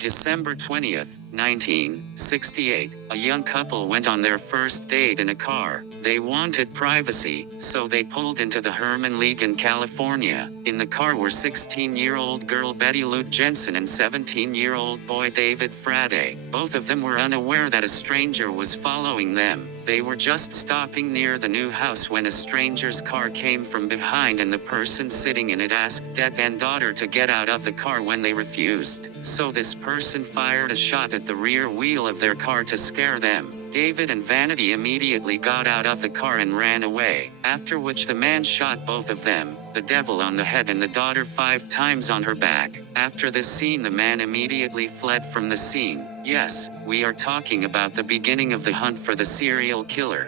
December 20th, 1968, a young couple went on their first date in a car. They wanted privacy, so they pulled into the Herman League in California. In the car were 16-year-old girl Betty Lou Jensen and 17-year-old boy David Frade. Both of them were unaware that a stranger was following them. They were just stopping near the new house when a stranger's car came from behind and the person sitting in it asked dad and daughter to get out of the car when they refused. So this person fired a shot at the rear wheel of their car to scare them. David and Vanity immediately got out of the car and ran away, after which the man shot both of them, the devil on the head and the daughter 5 times on her back. After this scene, the man immediately fled from the scene. Yes, we are talking about the beginning of the hunt for the serial killer.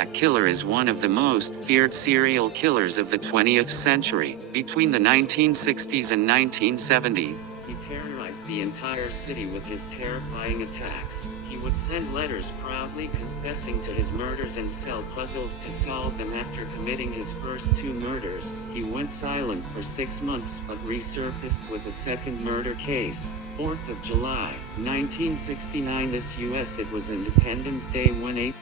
Zodiac Killer is one of the most feared serial killers of the 20th century. Between the 1960s and 1970s, he terrorized the entire city with his terrifying attacks. He would send letters proudly confessing to his murders and sell puzzles to solve them. After committing his first 2 murders, he went silent for 6 months but resurfaced with a second murder case. 4th of July, 1969. This U.S. It was Independence Day when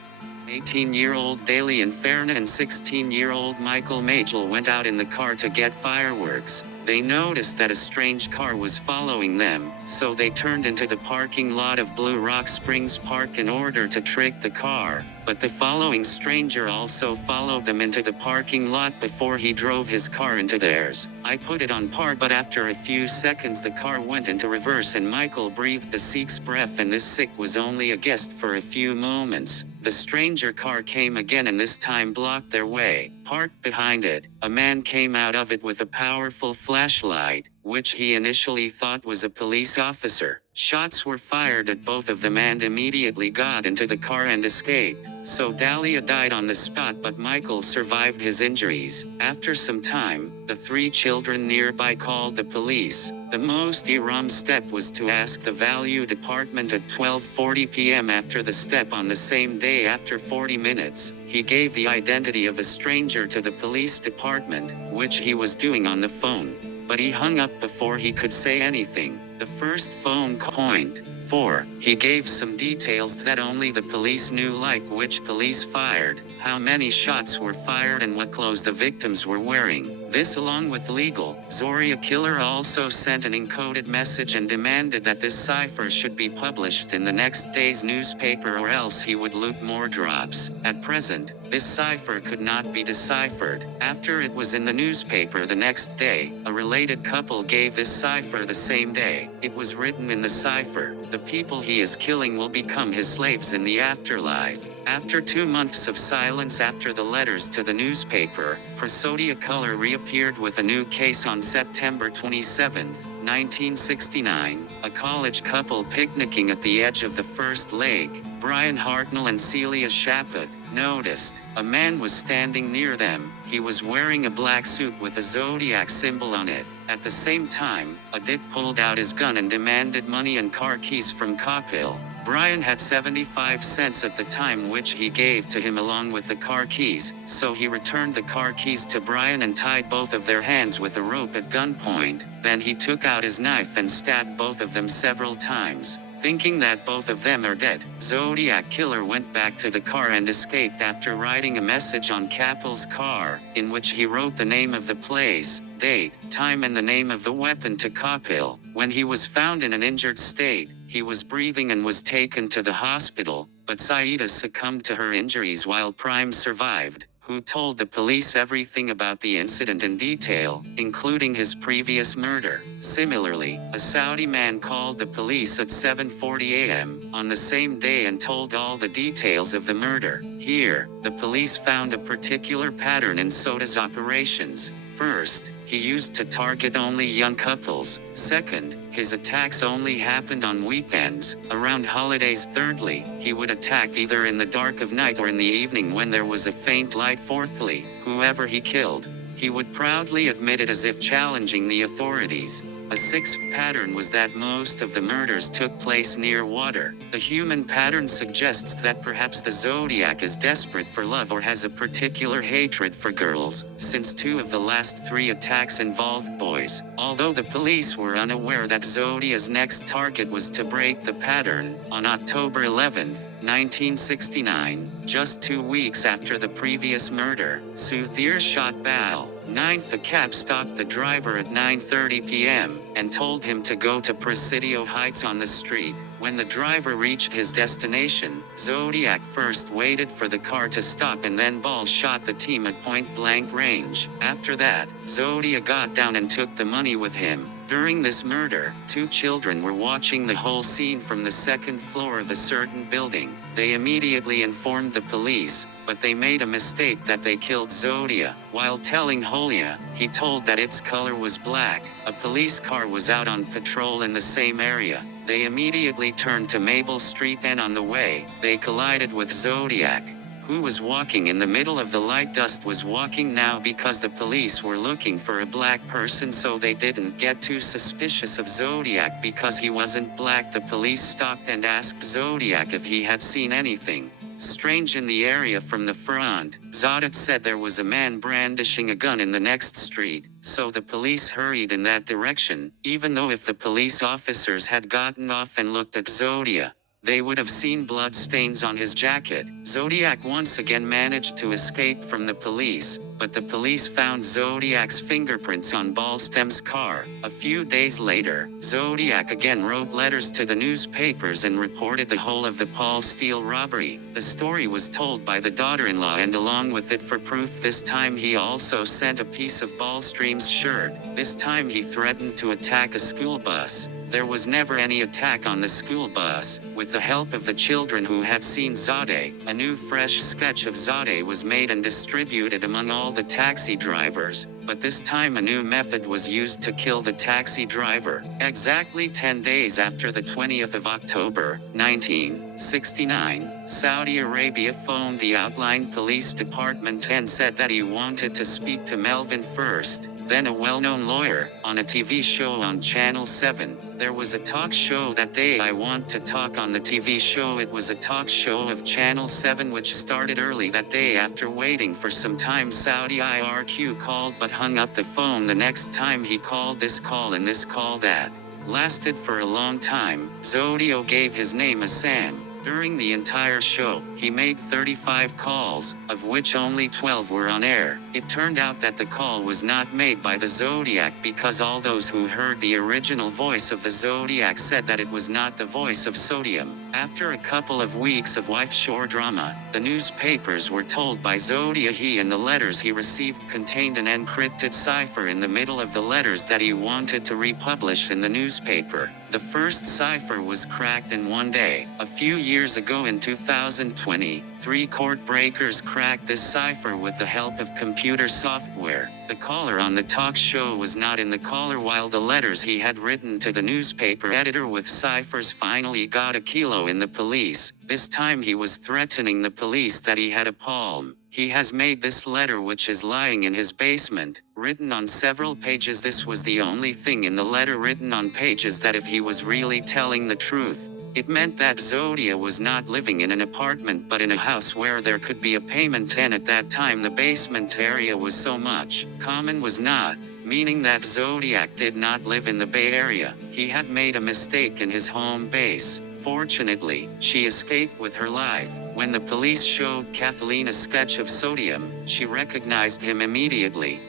18-year-old Daly Inferna and 16-year-old Michael Magel went out in the car to get fireworks. They noticed that a strange car was following them, so they turned into the parking lot of Blue Rock Springs Park in order to trick the car. But the following stranger also followed them into the parking lot before he drove his car into theirs. I put it on park, but after a few seconds the car went into reverse and Michael breathed a sick's breath, and this sick was only a guest for a few moments. The stranger car came again and this time blocked their way. Parked behind it, a man came out of it with a powerful flashlight, which he initially thought was a police officer. Shots were fired at both of them and immediately got into the car and escaped. So Dahlia died on the spot, but Michael survived his injuries. After some time, the 3 children nearby called the police. The most iram step was to ask the value department at 12:40 p.m. After the step on the same day. After 40 minutes, he gave the identity of a stranger to the police department, which he was doing on the phone. But he hung up before he could say anything. The first phone call. 4. He gave some details that only the police knew, like which police fired, how many shots were fired and what clothes the victims were wearing. This, along with legal. Zodiac Killer also sent an encoded message and demanded that this cipher should be published in the next day's newspaper or else he would loot more drops. At present, this cipher could not be deciphered. After it was in the newspaper the next day, a related couple gave this cipher the same day. It was written in the cipher, "The people he is killing will become his slaves in the afterlife." After 2 months of silence after the letters to the newspaper, Zodiac Killer reappeared with a new case on September 27, 1969. A college couple picnicking at the edge of the First Lake, Brian Hartnell and Celia Shaput, noticed a man was standing near them. He was wearing a black suit with a zodiac symbol on it. At the same time, a dick pulled out his gun and demanded money and car keys from Copill. Brian had 75 cents at the time, which he gave to him along with the car keys, so he returned the car keys to Brian and tied both of their hands with a rope at gunpoint. Then he took out his knife and stabbed both of them several times. Thinking that both of them are dead, Zodiac Killer went back to the car and escaped after writing a message on Capel's car, in which he wrote the name of the place, date, time and the name of the weapon to Copill. When he was found in an injured state, he was breathing and was taken to the hospital, but Saida succumbed to her injuries while Prime survived, who told the police everything about the incident in detail, including his previous murder. Similarly, a Saudi man called the police at 7:40 a.m. on the same day and told all the details of the murder. Here, the police found a particular pattern in Soda's operations. First, he used to target only young couples. Second, his attacks only happened on weekends, around holidays. Thirdly, he would attack either in the dark of night or in the evening when there was a faint light. Fourthly, whoever he killed, he would proudly admit it as if challenging the authorities. A sixth pattern was that most of the murders took place near water. The human pattern suggests that perhaps the Zodiac is desperate for love or has a particular hatred for girls, since 2 of the last 3 attacks involved boys. Although the police were unaware that Zodiac's next target was to break the pattern, on October 11, 1969, just 2 weeks after the previous murder, Southier shot Bal. 9th, the cab stopped the driver at 9:30 p.m. and told him to go to Presidio Heights on the street. When the driver reached his destination, Zodiac first waited for the car to stop and then Bal shot the team at point-blank range. After that, Zodiac got down and took the money with him. During this murder, 2 children were watching the whole scene from the 2nd floor of a certain building. They immediately informed the police, but they made a mistake that they killed Zodiac. While telling Holia, he told that its color was black. A police car was out on patrol in the same area. They immediately turned to Maple Street and on the way, they collided with Zodiac, who was walking in the middle of the light. Dust was walking now because the police were looking for a black person, so they didn't get too suspicious of Zodiac because he wasn't black. The police stopped and asked Zodiac if he had seen anything strange in the area from the front. Zodiac said there was a man brandishing a gun in the next street, so the police hurried in that direction, even though if the police officers had gotten off and looked at Zodiac, they would have seen blood stains on his jacket. Zodiac once again managed to escape from the police, but the police found Zodiac's fingerprints on Balstem's car. A few days later, Zodiac again wrote letters to the newspapers and reported the whole of the Paul Steele robbery. The story was told by the daughter-in-law, and along with it for proof this time he also sent a piece of Ballstream's shirt. This time he threatened to attack a school bus. There was never any attack on the school bus. With the help of the children who had seen Zodiac, a new fresh sketch of Zodiac was made and distributed among all the taxi drivers, but this time a new method was used to kill the taxi driver. Exactly 10 days after the 20th of October, 1969, Saudi Arabia phoned the outlying police department and said that he wanted to speak to Melvin first, then a well-known lawyer, on a TV show on Channel 7. There was a talk show that day. I Want to Talk on the TV show. It was a talk show of Channel 7 which started early that day. After waiting for some time, Saudi IRQ called but hung up the phone. The next time he called, this call and this call that lasted for a long time. Zodiac gave his name as Sam. During the entire show, he made 35 calls, of which only 12 were on air. It turned out that the call was not made by the Zodiac because all those who heard the original voice of the Zodiac said that it was not the voice of Sodium. After a couple of weeks of wife-shore drama, the newspapers were told by Zodiac he and the letters he received contained an encrypted cipher in the middle of the letters that he wanted to republish in the newspaper. The first cipher was cracked in one day. A few years ago in 2020, 3 court breakers cracked this cipher with the help of computer software. The caller on the talk show was not in the caller while the letters he had written to the newspaper editor with ciphers finally got a kilo in the police. This time he was threatening the police that he had a palm. He has made this letter, which is lying in his basement, written on several pages. This was the only thing in the letter written on pages that if he was really telling the truth, it meant that Zodiac was not living in an apartment but in a house where there could be a payment, and at that time the basement area was so much common was not, meaning that Zodiac did not live in the Bay Area. He had made a mistake in his home base. Fortunately, she escaped with her life. When the police showed Kathleen a sketch of Sodium, she recognized him immediately.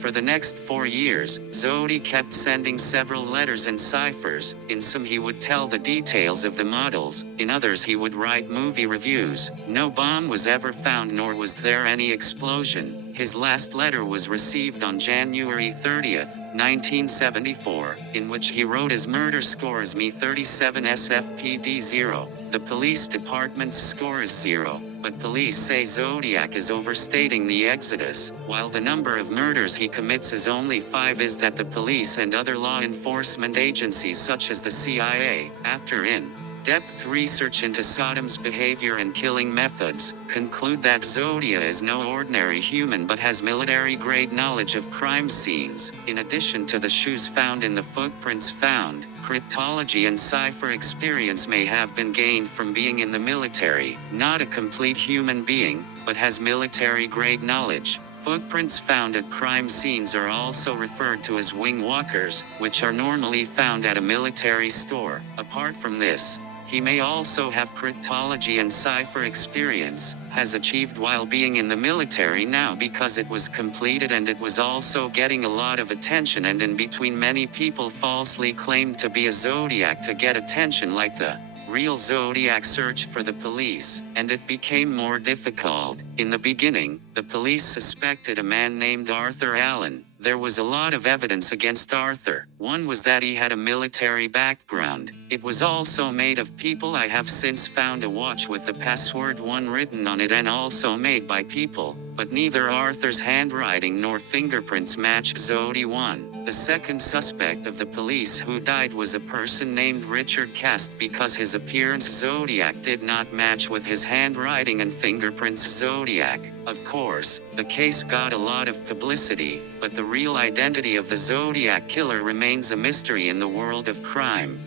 For the next 4 years, Zodi kept sending several letters and ciphers. In some he would tell the details of the models, in others he would write movie reviews. No bomb was ever found, nor was there any explosion. His last letter was received on January 30th, 1974, in which he wrote his murder score is me 37 SFPD 0. The police department's score is 0, but police say Zodiac is overstating the exodus. While the number of murders he commits is only 5, is that the police and other law enforcement agencies such as the CIA, after in depth research into Saddam's behavior and killing methods conclude that Zodiac is no ordinary human but has military-grade knowledge of crime scenes. In addition to the shoes found in the footprints found, cryptology and cipher experience may have been gained from being in the military. Not a complete human being, but has military-grade knowledge. Footprints found at crime scenes are also referred to as wing walkers, which are normally found at a military store. Apart from this, he may also have cryptology and cipher experience, has achieved while being in the military now because it was completed and it was also getting a lot of attention, and in between many people falsely claimed to be a Zodiac to get attention like the real Zodiac searched for the police, and it became more difficult. In the beginning, the police suspected a man named Arthur Allen. There was a lot of evidence against Arthur. One was that he had a military background. It was also made of people. I have since found a watch with the password 1 written on it and also made by people, but neither Arthur's handwriting nor fingerprints matched Zodi 1. The second suspect of the police who died was a person named Richard Cast because his appearance Zodiac did not match with his handwriting and fingerprints Zodiac. Of course, the case got a lot of publicity, but the real identity of the Zodiac killer remains a mystery in the world of crime.